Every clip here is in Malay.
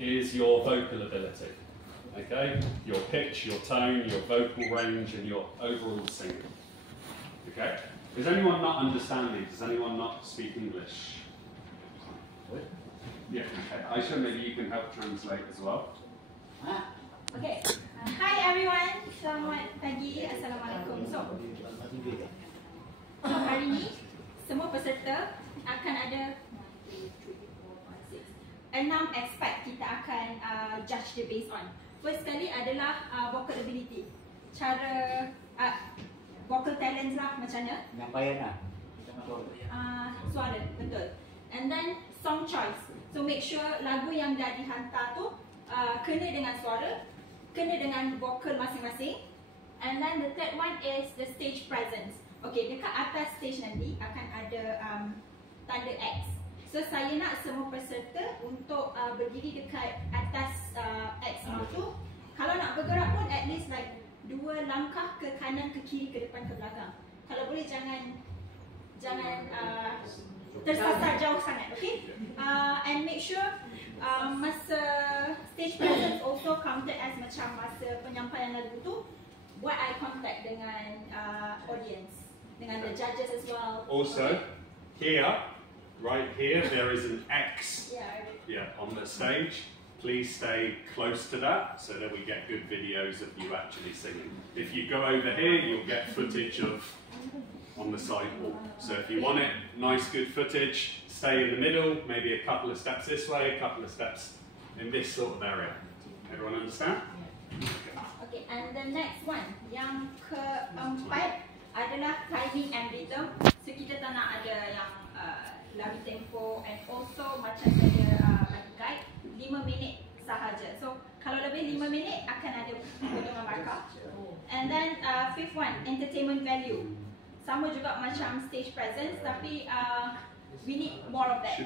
is your vocal ability. Okay? Your pitch, your tone, your vocal range, and your overall singing. Okay? Does anyone not understand these? Does anyone not speak English? Yeah, okay. Aisha, maybe you can help translate as well. Okay. Hi everyone. Selamat pagi. Assalamualaikum. So hari ini semua peserta akan ada 6 aspek kita akan judge dia based on. First sekali adalah vocal ability. Cara vocal talents lah macam mana? Penyampaian lah. Suara, betul. And then song choice. So make sure lagu yang dah dihantar tu kena dengan suara, kena dengan vocal masing-masing. And then the third one is the stage presence. Okay, dekat atas stage nanti akan ada tanda X. So saya nak semua peserta untuk berdiri dekat atas X itu. Kalau nak bergerak pun at least like 2 langkah ke kanan, ke kiri, ke depan, ke belakang. Kalau boleh jangan tersasar jauh sangat, okay? And make sure masa stage presence also counted as macam masa penyampaian lagu tu, buat eye contact dengan audience, dengan the judges as well. Also, here, right here, there is an X on the stage. Please stay close to that so that we get good videos of you actually singing. If you go over here, you'll get footage of on the sidewalk. So if you want it, nice good footage, stay in the middle, maybe a couple of steps this way, a couple of steps in this sort of area. Everyone understand? Okay, and the next one, yang keempat adalah timing and rhythm. So kita tak nak ada yang lari tempo, and also macam saya bagi guide 5 minit sahaja. So kalau lebih 5 minit akan ada potongan markah. And then fifth one, entertainment value. Sama juga macam stage presence, tapi we need more of that.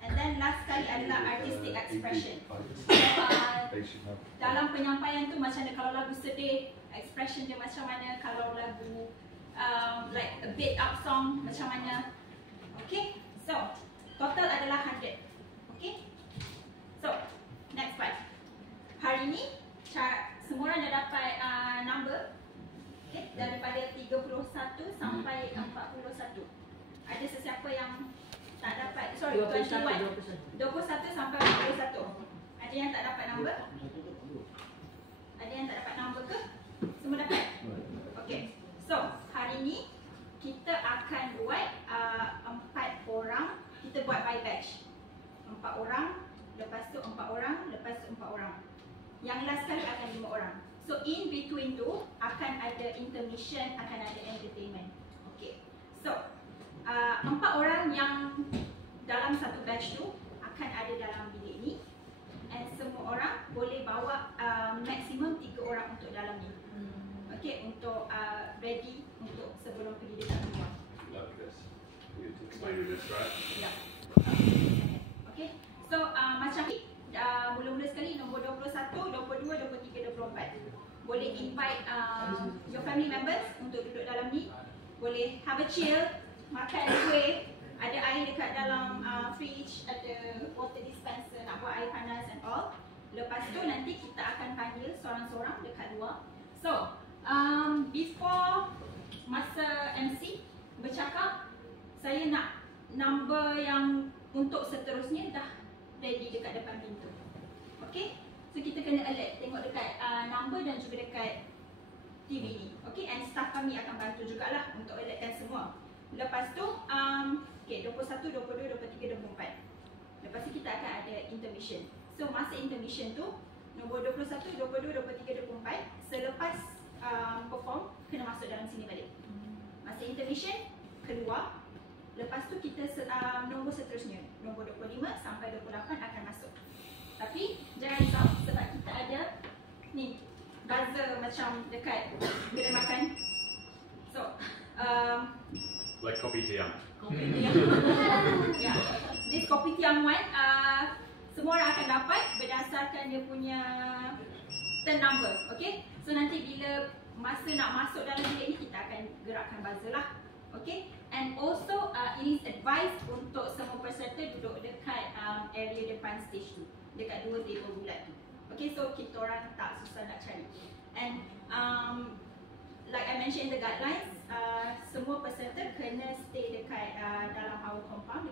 And then last sekali adalah artistic expression. So, dalam penyampaian tu macam mana, kalau lagu sedih, expression dia macam mana, kalau lagu like a beat up song macam mana. Okay, so total adalah 100. Okay, so next part. Hari ni semua orang dah dapat number, okay, daripada 31 sampai 41. Ada sesiapa yang tak dapat, sorry, 21 sampai 41. Ada yang tak dapat number? Ada yang tak dapat number ke? Semua dapat? Okay, so hari ni kita akan buat 4 orang. Kita buat by batch. 4 orang, lepas tu 4 orang, lepas tu 4 orang. Yang last kali akan 5 orang. So in between tu akan ada intermission, akan ada entertainment. Okay, so 4 orang yang dalam satu batch tu akan ada dalam bilik ni, and semua orang boleh bawa maksimum 3 orang untuk dalam ni. Okay, untuk ready untuk sebelum pergi dekat luar. Like this. You're explaining this, right? Ya. Okay, so macam ni, mula-mula sekali nombor 21, 22, 23, 24. Boleh invite your family members untuk duduk dalam ni. Boleh have a chill, makan kuih, ada air dekat dalam fridge, ada water dispenser nak buat air panas and all. Lepas tu nanti kita akan panggil seorang-seorang dekat luar. So, before masa MC bercakap, saya nak number yang untuk seterusnya dah ready dekat depan pintu. Okay, so kita kena alert, tengok dekat number dan juga dekat TV ni. Okay, and staff kami akan bantu jugalah untuk alertkan semua. Lepas tu, okay, 21, 22, 23, 24. Lepas tu kita akan ada intermission. So masa intermission tu, nombor 21, 22, 23, 24, selepas perform, kena masuk dalam sini balik. Masa intermission, keluar. Lepas tu kita nombor seterusnya, nombor 25 sampai 28 akan masuk. Tapi jangan risau sebab kita ada ni buzzer macam dekat kedai makan. So like kopitiam. Yeah. This kopitiam one, semua orang akan dapat berdasarkan dia punya turn number. Okay, so nanti bila masa nak masuk dalam bilik ni, kita akan gerakkan buzzer lah. Okay, and also it is advised untuk semua peserta duduk dekat area depan stage tu. dekat 2 table bulat tu. Okay, so kita orang tak susah nak cari. And like I mentioned in the guidelines, semua peserta kena stay dekat dalam our compound,